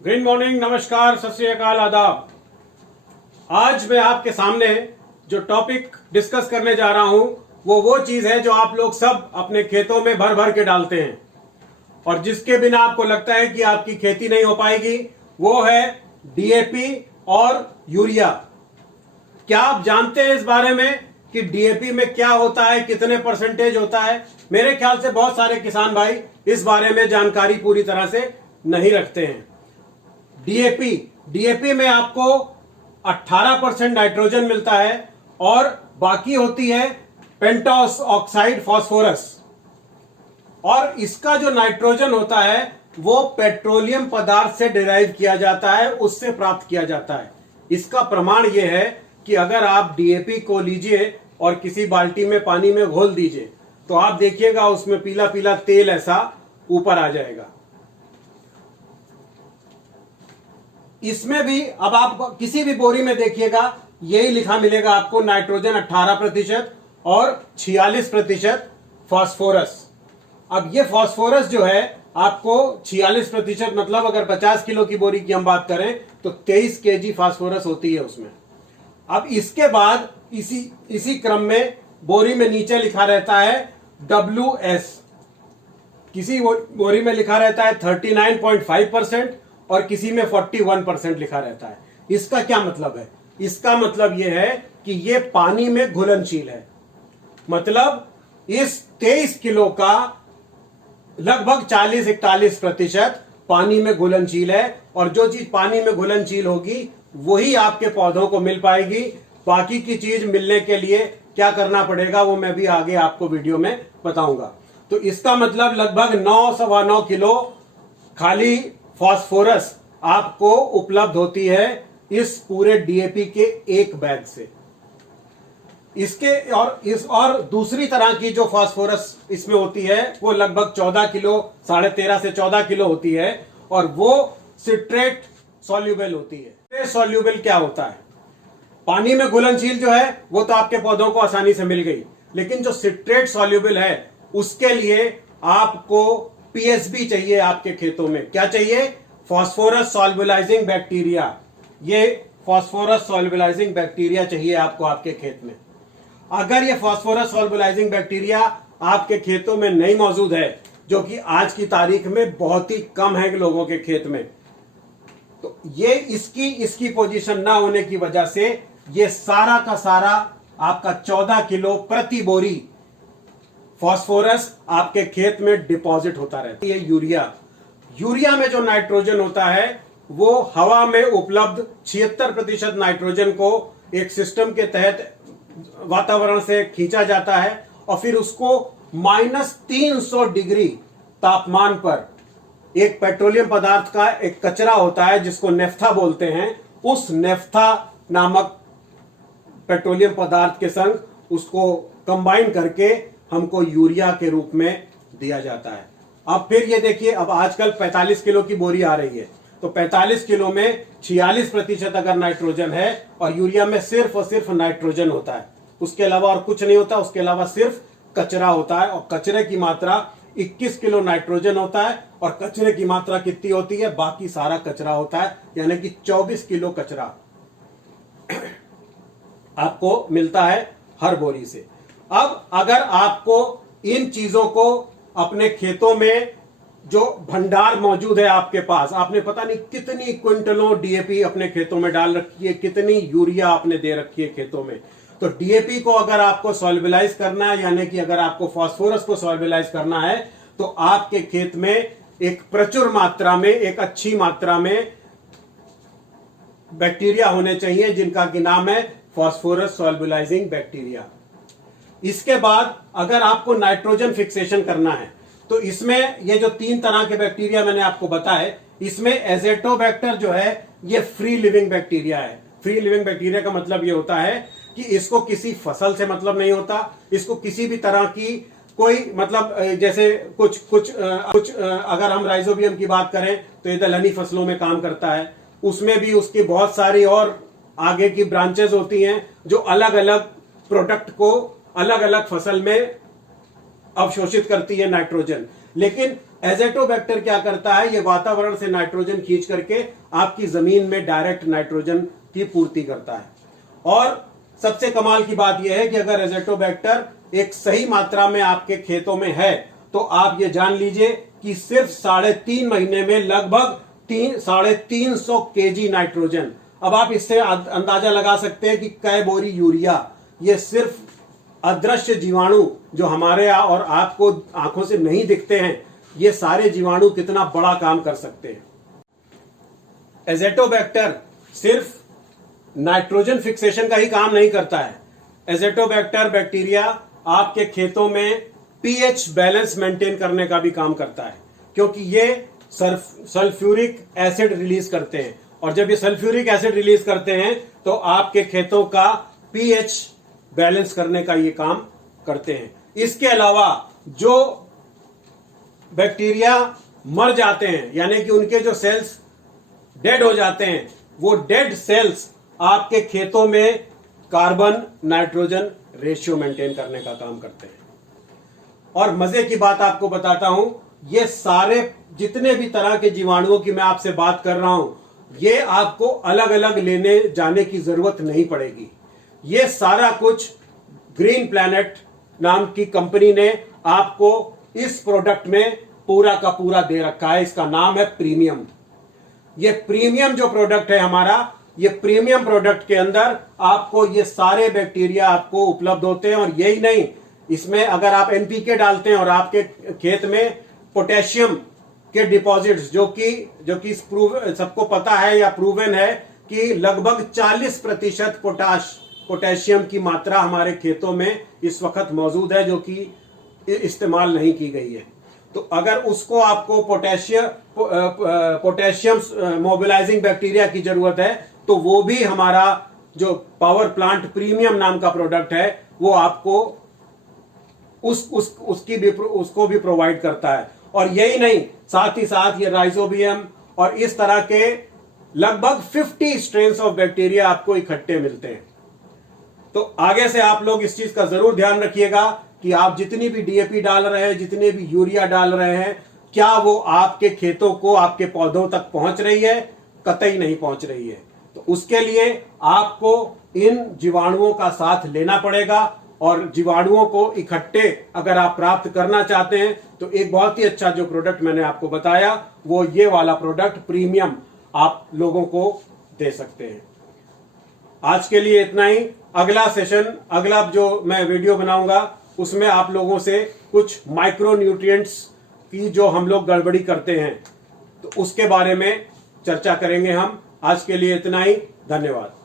Good morning, नमस्कार, सत श्री अकाल, आदाब। आज मैं आपके सामने जो टॉपिक डिस्कस करने जा रहा हूं वो चीज है जो आप लोग सब अपने खेतों में भर भर के डालते हैं और जिसके बिना आपको लगता है कि आपकी खेती नहीं हो पाएगी, वो है डीएपी और यूरिया। क्या आप जानते हैं इस बारे में कि डीएपी में क्या होता है, कितने परसेंटेज होता है? मेरे ख्याल से बहुत सारे किसान भाई इस बारे में जानकारी पूरी तरह से नहीं रखते हैं। डीएपी में आपको 18% नाइट्रोजन मिलता है और बाकी होती है पेंटोस ऑक्साइड फास्फोरस। और इसका जो नाइट्रोजन होता है वो पेट्रोलियम पदार्थ से डिराइव किया जाता है, उससे प्राप्त किया जाता है। इसका प्रमाण यह है कि अगर आप डीएपी को लीजिए और किसी बाल्टी में पानी में घोल दीजिए तो आप देखिएगा उसमें पीला पीला तेल ऐसा ऊपर आ जाएगा। इसमें भी अब आप किसी भी बोरी में देखिएगा यही लिखा मिलेगा आपको, नाइट्रोजन 18% और 46% फास्फोरस। अब ये फास्फोरस जो है आपको 46%, मतलब अगर 50 किलो की बोरी की हम बात करें तो 23 केजी फास्फोरस होती है उसमें। अब इसके बाद इसी क्रम में बोरी में नीचे लिखा रहता है WS। किसी बोरी में लिखा रहता है 39.5% और किसी में 41% लिखा रहता है। इसका क्या मतलब है? इसका मतलब यह है कि यह पानी में घुलनशील है। मतलब इस 23 किलो का लगभग 40-41% पानी में घुलनशील है और जो चीज पानी में घुलनशील होगी वही आपके पौधों को मिल पाएगी। बाकी की चीज मिलने के लिए क्या करना पड़ेगा वो मैं भी आगे आपको वीडियो में बताऊंगा। तो इसका मतलब लगभग 9-9.25 किलो खाली फास्फोरस आपको उपलब्ध होती है इस पूरे डीएपी के एक बैग से। इसके और दूसरी तरह की जो फास्फोरस इसमें होती है वो लगभग 14 किलो, 13.5 से 14 किलो होती है और वो सिट्रेट सॉल्युबल होती है। सिट्रेट सॉल्युबल क्या होता है? पानी में घुलनशील जो है वो तो आपके पौधों को आसानी से मिल गई, लेकिन जो सिट्रेट सॉल्युबल है उसके लिए आपको पीएसबी चाहिए। आपके खेतों में क्या चाहिए? Phosphorus solubilising bacteria. ये फास्फोरस सॉल्युबलाइजिंग बैक्टीरिया चाहिए आपको आपके खेत में। अगर ये फास्फोरस सॉल्युबलाइजिंग बैक्टीरिया आपके खेतों में नहीं मौजूद है, जो कि आज की तारीख में बहुत ही कम है लोगों के खेत में, तो ये इसकी पोजीशन ना होने की वजह से ये सारा का सारा आपका 14 किलो प्रति बोरी फास्फोरस आपके खेत में डिपॉजिट होता रहता है। यूरिया में जो नाइट्रोजन होता है वो हवा में उपलब्ध 76% नाइट्रोजन को एक सिस्टम के तहत वातावरण से खींचा जाता है और फिर उसको -300 डिग्री तापमान पर एक पेट्रोलियम पदार्थ का एक कचरा होता है जिसको नेफ्था बोलते हैं, उस नेफ्था नामक पेट्रोलियम पदार्थ के संग उसको कंबाइन करके हमको यूरिया के रूप में दिया जाता है। अब फिर ये देखिए, अब आजकल 45 किलो की बोरी आ रही है तो 45 किलो में 46% अगर नाइट्रोजन है और यूरिया में सिर्फ और सिर्फ नाइट्रोजन होता है, उसके अलावा और कुछ नहीं होता, उसके अलावा सिर्फ कचरा होता है। और कचरे की मात्रा 21 किलो नाइट्रोजन होता है और कचरे की मात्रा कितनी होती है? बाकी सारा कचरा होता है, यानी कि 24 किलो कचरा आपको मिलता है हर बोरी से। अब अगर आपको इन चीजों को अपने खेतों में जो भंडार मौजूद है आपके पास, आपने पता नहीं कितनी क्विंटलों डीएपी अपने खेतों में डाल रखी है, कितनी यूरिया आपने दे रखी है खेतों में, तो डीएपी को अगर आपको सॉल्युबलाइज करना है, यानी कि अगर आपको फास्फोरस को सॉल्युबलाइज करना है, तो आपके खेत में एक प्रचुर मात्रा में, एक अच्छी मात्रा में बैक्टीरिया होने चाहिए जिनका कि नाम है फास्फोरस सॉल्युबलाइजिंग बैक्टीरिया। इसके बाद अगर आपको नाइट्रोजन फिक्सेशन करना है तो इसमें ये जो 3 तरह के बैक्टीरिया मैंने आपको बताए, इसमें एजेटोबैक्टर जो है ये फ्री लिविंग बैक्टीरिया है। फ्री लिविंग बैक्टीरिया का मतलब ये होता है कि इसको किसी फसल से मतलब नहीं होता, इसको किसी भी तरह की कोई मतलब जैसे कुछ अगर हम राइजोबियम की बात करें तो ये दलहनी फसलों में काम करता है, उसमें भी उसकी बहुत सारी और आगे की ब्रांचेस होती हैं जो अलग अलग प्रोडक्ट को अलग अलग फसल में अवशोषित करती है नाइट्रोजन। लेकिन एजेटोबैक्टर क्या करता है, ये वातावरण से नाइट्रोजन खींच करके आपकी जमीन में डायरेक्ट नाइट्रोजन की पूर्ति करता है। और सबसे कमाल की बात यह है कि अगर एजेटोबैक्टर एक सही मात्रा में आपके खेतों में है तो आप ये जान लीजिए कि सिर्फ 3.5 महीने में लगभग 350 केजी नाइट्रोजन। अब आप इससे अंदाजा लगा सकते हैं कि कै बोरी यूरिया। ये सिर्फ अदृश्य जीवाणु जो हमारे और आपको आंखों से नहीं दिखते हैं, ये सारे जीवाणु कितना बड़ा काम कर सकते हैं। एजेटोबैक्टर सिर्फ नाइट्रोजन फिक्सेशन का ही काम नहीं करता है। एजेटोबैक्टर बैक्टीरिया आपके खेतों में पीएच बैलेंस मेंटेन करने का भी काम करता है, क्योंकि ये सल्फ्यूरिक एसिड रिलीज करते हैं, और जब ये सल्फ्यूरिक एसिड रिलीज करते हैं तो आपके खेतों का पीएच बैलेंस करने का ये काम करते हैं। इसके अलावा जो बैक्टीरिया मर जाते हैं, यानी कि उनके जो सेल्स डेड हो जाते हैं, वो डेड सेल्स आपके खेतों में कार्बन नाइट्रोजन रेशियो मेंटेन करने का काम करते हैं। और मजे की बात आपको बताता हूं, ये सारे जितने भी तरह के जीवाणुओं की मैं आपसे बात कर रहा हूं, ये आपको अलग अलग लेने जाने की जरूरत नहीं पड़ेगी। ये सारा कुछ ग्रीन प्लैनेट नाम की कंपनी ने आपको इस प्रोडक्ट में पूरा का पूरा दे रखा है। इसका नाम है प्रीमियम। ये प्रीमियम जो प्रोडक्ट है हमारा, ये प्रीमियम प्रोडक्ट के अंदर आपको ये सारे बैक्टीरिया आपको उपलब्ध होते हैं। और यही नहीं, इसमें अगर आप एनपीके डालते हैं और आपके खेत में पोटेशियम के डिपॉजिट्स, जो कि सबको पता है या प्रूवन है कि लगभग 40% पोटेशियम की मात्रा हमारे खेतों में इस वक्त मौजूद है, जो कि इस्तेमाल नहीं की गई है। तो अगर उसको आपको पोटेशियम मोबिलाइजिंग बैक्टीरिया की जरूरत है, तो वो भी हमारा जो पावर प्लांट प्रीमियम नाम का प्रोडक्ट है, वो आपको उसको भी प्रोवाइड करता है। और यही नहीं, साथ ही साथ ये राइजोबियम और इस तरह के लगभग 50 स्ट्रेन्स ऑफ बैक्टीरिया आपको इकट्ठे मिलते हैं। तो आगे से आप लोग इस चीज का जरूर ध्यान रखिएगा कि आप जितनी भी डीएपी डाल रहे हैं, जितने भी यूरिया डाल रहे हैं, क्या वो आपके खेतों को, आपके पौधों तक पहुंच रही है? कतई नहीं पहुंच रही है। तो उसके लिए आपको इन जीवाणुओं का साथ लेना पड़ेगा। और जीवाणुओं को इकट्ठे अगर आप प्राप्त करना चाहते हैं तो एक बहुत ही अच्छा जो प्रोडक्ट मैंने आपको बताया, वो ये वाला प्रोडक्ट प्रीमियम आप लोगों को दे सकते हैं। आज के लिए इतना ही। अगला सेशन, अगला जो मैं वीडियो बनाऊंगा, उसमें आप लोगों से कुछ माइक्रो न्यूट्रिएंट्स की जो हम लोग गड़बड़ी करते हैं, तो उसके बारे में चर्चा करेंगे हम। आज के लिए इतना ही। धन्यवाद।